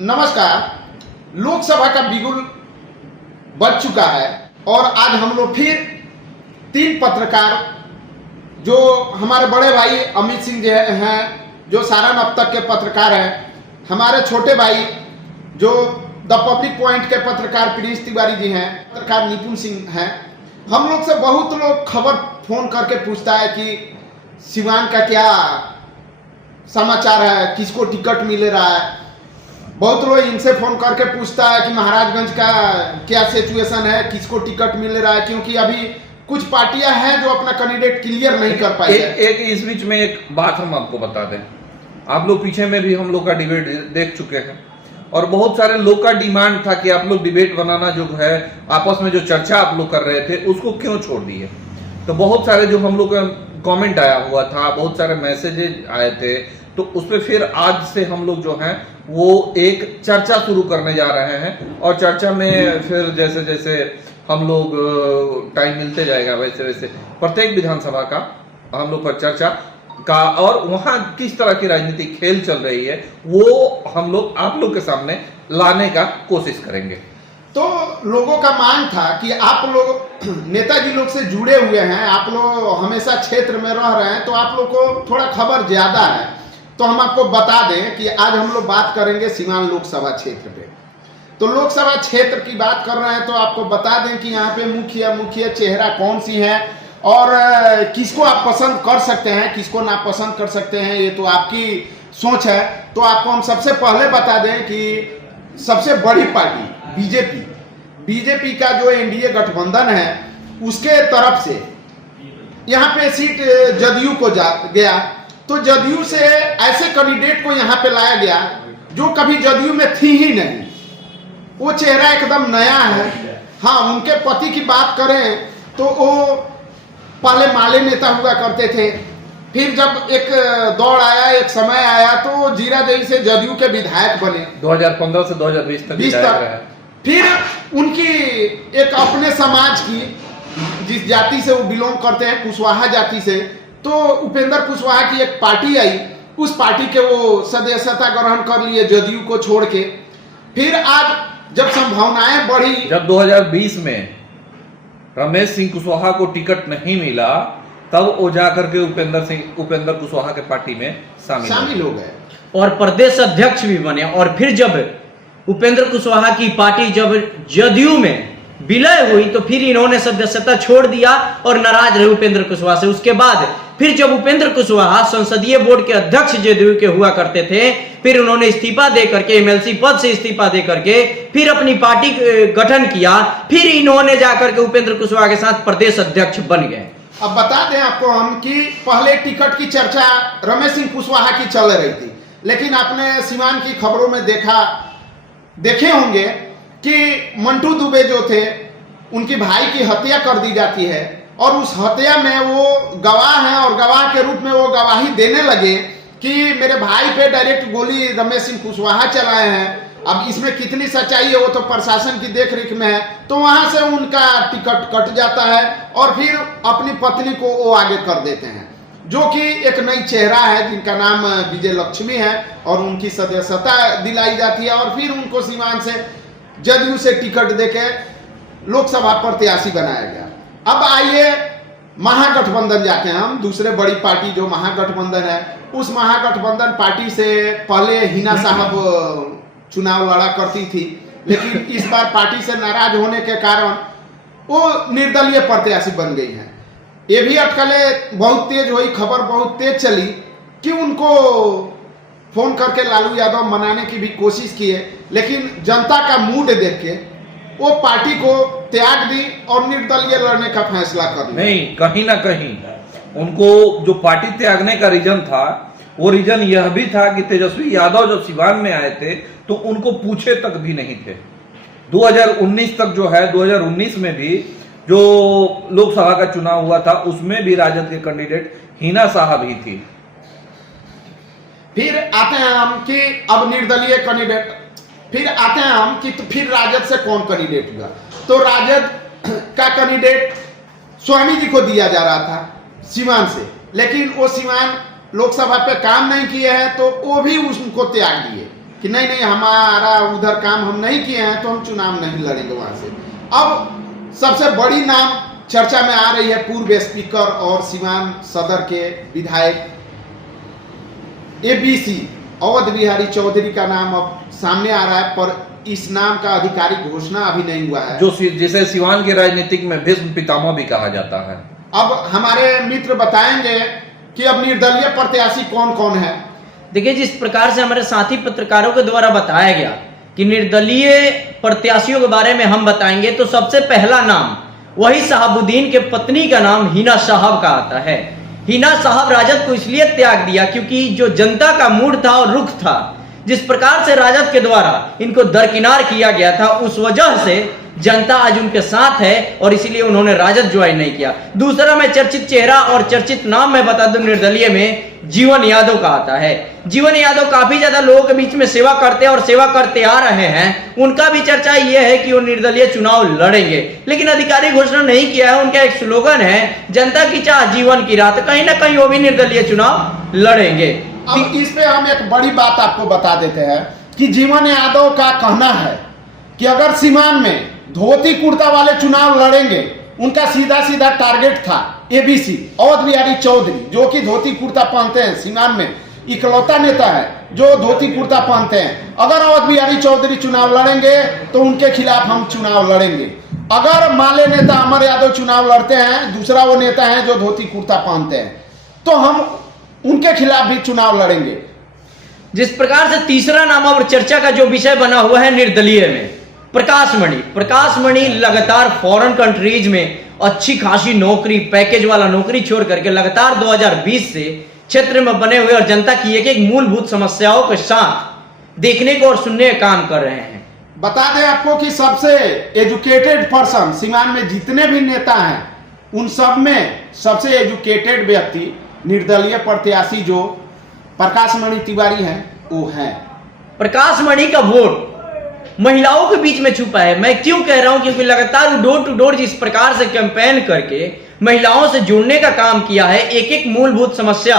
नमस्कार। लोकसभा का बिगुल बज चुका है और आज हम लोग फिर 3 पत्रकार जो हमारे बड़े भाई अमित सिंह जी हैं, जो सारण अब तक के पत्रकार हैं, हमारे छोटे भाई जो द पब्लिक पॉइंट के पत्रकार प्रिंस तिवारी जी हैं, पत्रकार निपुण सिंह हैं। हम लोग से बहुत लोग खबर फोन करके पूछता है कि सिवान का क्या समाचार है, किसको टिकट मिल रहा है। बहुत लोग इनसे फोन करके पूछता है कि महाराजगंज का क्या सिचुएशन है, किसको टिकट मिल रहा है, क्योंकि अभी कुछ पार्टियां हैं जो अपना कैंडिडेट क्लियर नहीं कर पाई है। एक इस बीच में एक बात हम आपको बता दें, आप लोग पीछे में भी हम लोग का डिबेट देख चुके हैं और बहुत सारे लोग का डिमांड था कि आप लोग डिबेट बनाना जो है, आपस में जो चर्चा आप लोग कर रहे थे उसको क्यों छोड़ दिए। तो बहुत सारे जो हम लोग का कमेंट आया हुआ था, बहुत सारे मैसेजेस आए थे, तो उस पर फिर आज से हम लोग जो हैं वो एक चर्चा शुरू करने जा रहे हैं और चर्चा में फिर जैसे जैसे हम लोग टाइम मिलते जाएगा वैसे वैसे प्रत्येक विधानसभा का हम लोग पर चर्चा का और वहां किस तरह की राजनीतिक खेल चल रही है वो हम लोग आप लोग के सामने लाने का कोशिश करेंगे। तो लोगों का मांग था कि आप लोग नेताजी लोग से जुड़े हुए हैं, आप लोग हमेशा क्षेत्र में रह रहे हैं, तो आप लोग को थोड़ा खबर ज्यादा है। तो हम आपको बता दें कि आज हम लोग बात करेंगे सीवान लोकसभा क्षेत्र पे। तो लोकसभा क्षेत्र की बात कर रहे हैं तो आपको बता दें कि यहाँ पे मुख्य चेहरा कौन सी है और किसको आप पसंद कर सकते हैं, किसको नापसंद कर सकते हैं, ये तो आपकी सोच है। तो आपको हम सबसे पहले बता दें कि सबसे बड़ी पार्टी बीजेपी का जो एनडीए गठबंधन है उसके तरफ से यहाँ पे सीट जदयू को गया। तो जदयू से ऐसे कैंडिडेट को यहाँ पे लाया गया जो कभी जदयू में थी ही नहीं, वो चेहरा एकदम नया है। हाँ, उनके पति की बात करें तो वो पहले माले नेता हुआ करते थे, फिर जब एक दौड़ आया, एक समय आया तो जीरादेई से जदयू के विधायक बने 2015 से 2020 तक। फिर उनकी एक अपने समाज की जिस जाति से वो बिलोंग करते हैं, कुशवाहा जाति से, तो उपेंद्र कुशवाहा की एक पार्टी आई, उस पार्टी के वो सदस्यता ग्रहण कर लिए जदयू को छोड़ के। फिर आज जब संभावनाएं बढ़ी, जब 2020 में रमेश सिंह कुशवाहा को टिकट नहीं मिला तब वो जाकर के उपेंद्र कुशवाहा के पार्टी में शामिल हो गए और प्रदेश अध्यक्ष भी बने। और फिर जब उपेंद्र कुशवाहा की पार्टी जब जदयू में विलय हुई तो फिर इन्होंने सदस्यता छोड़ दिया और नाराज रहे उपेंद्र कुशवाहा से। उसके बाद फिर जब उपेंद्र कुशवाहा संसदीय बोर्ड के अध्यक्ष जदयू के हुआ करते थे, फिर उन्होंने इस्तीफा दे करके एमएलसी पद से इस्तीफा दे करके फिर अपनी पार्टी गठन किया, फिर इन्होंने जाकर के उपेंद्र कुशवाहा के साथ प्रदेश अध्यक्ष बन गए। अब बता दें आपको हम कि पहले टिकट की चर्चा रमेश सिंह कुशवाहा की चल रही थी, लेकिन आपने सीवान की खबरों में देखे होंगे कि मंटू दुबे जो थे उनकी भाई की हत्या कर दी जाती है और उस हत्या में वो गवाह हैं और गवाह के रूप में वो गवाही देने लगे कि मेरे भाई पे डायरेक्ट गोली रमेश सिंह कुशवाहा चलाए हैं। अब इसमें कितनी सच्चाई है वो तो प्रशासन की देखरेख में है। तो वहां से उनका टिकट कट जाता है और फिर अपनी पत्नी को वो आगे कर देते हैं, जो कि एक नई चेहरा है जिनका नाम विजय लक्ष्मी है, और उनकी सदस्यता दिलाई जाती है और फिर उनको सीवान से जदयू से टिकट देके लोकसभा प्रत्याशी बनाया गया। अब आइए महागठबंधन जाते हैं हम, दूसरे बड़ी पार्टी जो महागठबंधन है, उस महागठबंधन पार्टी से पहले हिना साहब चुनाव लड़ा करती थी, लेकिन इस बार पार्टी से नाराज होने के कारण वो निर्दलीय प्रत्याशी बन गई हैं। ये भी अटकलें बहुत तेज हुई, खबर बहुत तेज चली कि उनको फोन करके लालू यादव मनाने की भी कोशिश की है, लेकिन जनता का मूड देख के वो पार्टी को त्याग दी और निर्दलीय लड़ने का फैसला कर लिया। नहीं, कहीं ना कहीं उनको जो पार्टी त्यागने का रीजन था वो रीजन यह भी था कि तेजस्वी यादव जब सिवान में आए थे तो उनको पूछे तक भी नहीं थे। 2019 तक जो है, 2019 में भी जो लोकसभा का चुनाव हुआ था उसमें भी राजद के कैंडिडेट हिना साहब ही थी। फिर आते हैं हम कि अब निर्दलीय कैंडिडेट, फिर आते हैं हम कि तो फिर राजद से कौन कैंडिडेट हुआ। तो राजद का कैंडिडेट स्वामी जी को दिया जा रहा था सीवान से, लेकिन वो सीवान लोकसभा पे काम नहीं किए हैं तो वो भी उनको त्याग दिए। कि नहीं नहीं हमारा उधर काम हम नहीं किए हैं तो हम चुनाव नहीं लड़ेंगे वहां से। अब सबसे बड़ी नाम चर्चा में आ रही है पूर्व स्पीकर और सिवान सदर के विधायक एबीसी अवध बिहारी चौधरी का नाम अब सामने आ रहा है, पर इस नाम का आधिकारिक घोषणा अभी नहीं हुआ है, जो जिसे सिवान के राजनीतिक में भीष्म पितामह भी कहा जाता है। अब हमारे मित्र बताएंगे कि अब निर्दलीय प्रत्याशी कौन कौन है। देखिए, जिस प्रकार से हमारे साथी पत्रकारों के द्वारा बताया गया कि निर्दलीय प्रत्याशियों के बारे में हम बताएंगे, तो सबसे पहला नाम वही शहाबुद्दीन के पत्नी का नाम हिना साहब का आता है। हिना साहब राजद को इसलिए त्याग दिया क्योंकि जो जनता का मूड था और रुख था, जिस प्रकार से राजद के द्वारा इनको दरकिनार किया गया था, उस वजह से जनता आज उनके साथ है और इसीलिए उन्होंने राजद ज्वाइन नहीं किया। दूसरा मैं चर्चित चेहरा और चर्चित नाम मैं बता दूं, निर्दलीय में जीवन यादव का आता है। जीवन यादव काफी ज्यादा लोगों के बीच में सेवा करते हैं और सेवा करते आ रहे हैं। उनका भी चर्चा यह है कि वो निर्दलीय चुनाव लड़ेंगे, लेकिन अधिकारिक घोषणा नहीं किया है। उनका एक स्लोगन है, जनता की चाह जीवन की राह, कहीं ना कहीं वो भी निर्दलीय चुनाव लड़ेंगे। अब इस पे हम एक बड़ी बात आपको बता देते हैं कि जीवन यादव का कहना है कि अगर सीमान में धोती कुर्ता वाले चुनाव लड़ेंगे, उनका सीधा सीधा टारगेट था एबीसी अवध बिहारी चौधरी, जो कि धोती कुर्ता पहनते हैं, सीमान में इकलौता नेता है जो धोती कुर्ता पहनते हैं। अगर अवध बिहारी चौधरी चुनाव लड़ेंगे तो उनके खिलाफ हम चुनाव लड़ेंगे। अगर माले नेता अमर यादव चुनाव लड़ते हैं, दूसरा वो नेता है जो धोती कुर्ता पहनते हैं, तो हम उनके खिलाफ भी चुनाव लड़ेंगे। जिस प्रकार से तीसरा नाम और चर्चा का जो विषय बना हुआ है निर्दलीय में, प्रकाश मणि लगातार फॉरेन कंट्रीज में अच्छी खासी नौकरी, पैकेज वाला नौकरी छोड़ करके लगातार 2020 से क्षेत्र में बने हुए और जनता की एक एक मूलभूत समस्याओं के साथ देखने को और सुनने का काम कर रहे हैं। बता दें आपको कि सबसे एजुकेटेड पर्सन सीमान में जितने भी नेता हैं, उन सब में सबसे एजुकेटेड व्यक्ति निर्दलीय प्रत्याशी जो प्रकाश मणि तिवारी हैं वो हैं। प्रकाश मणि का वोट महिलाओं के बीच में छुपा है। मैं क्यों कह रहा हूं, क्योंकि लगातार डोर टू डोर जिस प्रकार से कैंपेन करके महिलाओं से जुड़ने का काम किया है, एक एक मूलभूत समस्या,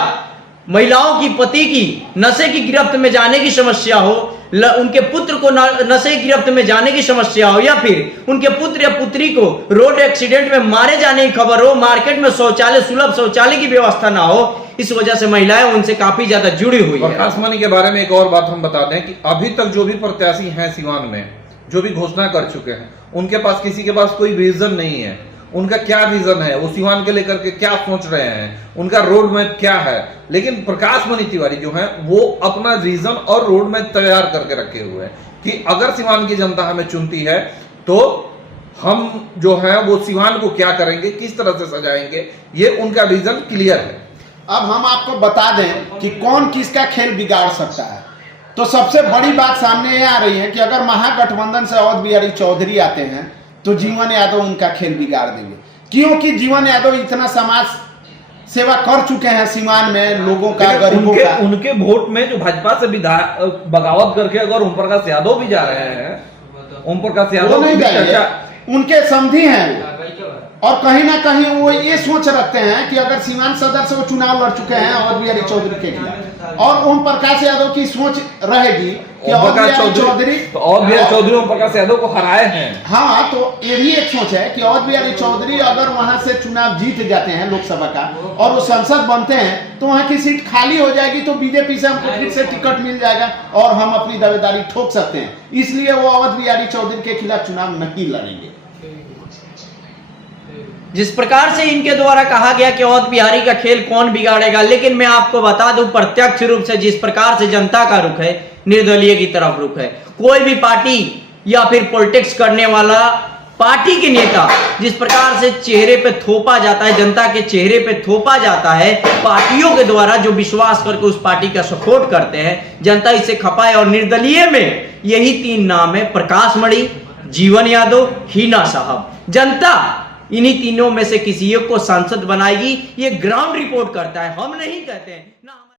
महिलाओं की पति की नशे की गिरफ्त में जाने की समस्या हो, उनके पुत्र को नशे की गिरफ्त में जाने की समस्या हो, या फिर उनके पुत्र या पुत्री को रोड एक्सीडेंट में मारे जाने की खबर हो, मार्केट में शौचालय, सुलभ शौचालय की व्यवस्था ना हो, इस वजह से महिलाएं उनसे काफी ज्यादा जुड़ी हुई है। प्रकाश मणि के बारे में एक और बात हम बता दें कि अभी तक जो भी प्रत्याशी हैं सिवान में, जो भी घोषणा कर चुके हैं, उनके पास किसी के पास कोई विजन नहीं है। उनका क्या विजन है, वो सिवान के लेकर के क्या सोच रहे हैं, उनका रोड मैप क्या है। लेकिन प्रकाश मणि तिवारी जो है वो अपना विजन और रोड मैप तैयार करके रखे हुए हैं कि अगर सिवान की जनता हमें चुनती है तो हम जो है वो सिवान को क्या करेंगे, किस तरह से सजाएंगे, ये उनका विजन क्लियर है। अब हम आपको बता दें कि कौन किसका खेल बिगाड़ सकता है। तो सबसे बड़ी बात सामने ये आ रही है कि अगर महागठबंधन से अवध बिहारी चौधरी आते हैं तो जीवन यादव उनका खेल बिगाड़ देंगे, क्योंकि जीवन यादव इतना समाज सेवा कर चुके हैं सीमान में, लोगों का, गरीबों का। उनके वोट में जो भाजपा से बगावत करके अगर ओम प्रकाश यादव भी जा रहे हैं, ओम प्रकाश यादव नहीं जाएंगे, उनके समधी हैं और कहीं ना कहीं वो ये सोच रखते हैं कि अगर सीमान सदर से वो चुनाव लड़ चुके हैं अवध बिहारी चौधरी के खिलाफ, और ओम प्रकाश यादव की सोच रहेगी कि अवध बिहारी चौधरी, तो अवध बिहारी चौधरी ओम प्रकाश यादव को हराए हैं। हाँ, तो ये भी एक सोच है कि अवध बिहारी चौधरी अगर वहां से चुनाव जीत जाते हैं लोकसभा का और वो संसद बनते हैं तो वहां की सीट खाली हो जाएगी, तो बीजेपी से हमको फिर से टिकट मिल जाएगा और हम अपनी दावेदारी ठोक सकते हैं। इसलिए वो अवध बिहारी चौधरी के खिलाफ चुनाव नहीं लड़ेंगे। जिस प्रकार से इनके द्वारा कहा गया कि अवध बिहारी का खेल कौन बिगाड़ेगा, लेकिन मैं आपको बता दूं प्रत्यक्ष रूप से जिस प्रकार से जनता का रुख है, निर्दलीय की तरफ रुख है। कोई भी पार्टी या फिर पॉलिटिक्स करने वाला पार्टी के नेता जिस प्रकार से चेहरे पे थोपा जाता है, जनता के चेहरे पे थोपा जाता है, पार्टियों के द्वारा जो विश्वास करके उस पार्टी का सपोर्ट करते हैं, जनता इससे खपा है। और निर्दलीय में यही तीन नाम है, प्रकाश मणि, जीवन यादव, हिना साहब। जनता इन्हीं तीनों में से किसी एक को सांसद बनाएगी, ये ग्राउंड रिपोर्ट करता है, हम नहीं कहते हैं ना।